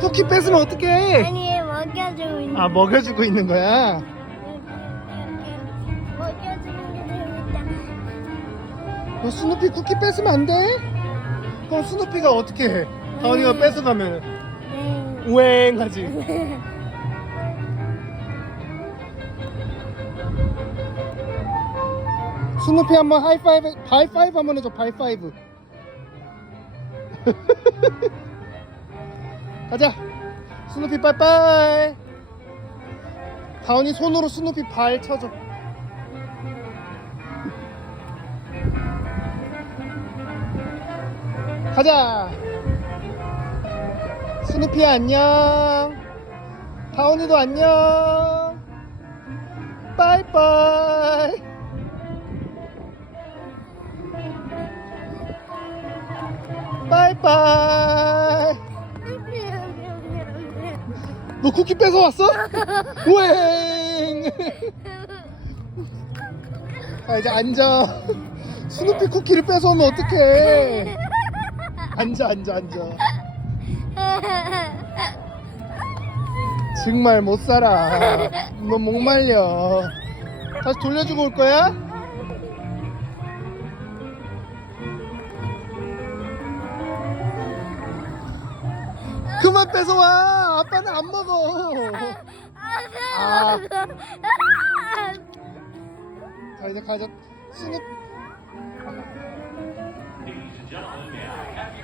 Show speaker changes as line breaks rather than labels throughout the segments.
쿠키 뺏으면 어떡해?
아니 먹여주고 있는
아 먹여주고 있는 거야?
먹여주는 게 재밌다
너 스누피 쿠키 뺏으면 안 돼? 그럼 스누피가 어떻게 해? 다원이가 뺏어가면
네.
우행하지 스누피 한번 하이파이브 바이파이브 한번 해줘 바이파이브 가자. 스누피 빠이빠이. 다원이 손으로 스누피 발 쳐줘. 가자. 스누피 안녕. 다원이도 안녕. 빠이빠이. 빠이빠이 너 쿠키 뺏어왔어? 우행. 자 이제 앉아. 스누피 쿠키를 뺏어오면 어떡해? 앉아 앉아 앉아. 정말 못 살아. 너 목말려. 다시 돌려주고 올 거야? 그만 뺏어와. 아빠는 안 먹어. 아. 자 이제 가자. 스눕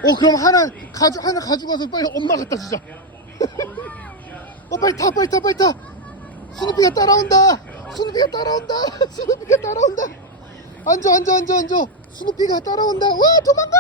어 그럼 하나 가져 하나 가져가서 빨리 엄마 갖다 주자. 어 빨리 타 빨리 타 빨리 타. 스누피가 따라온다. 스누피가 따라온다. 스누피가 따라온다. 앉아 앉아 앉아 앉아. 스누피가 따라온다. 와 도망가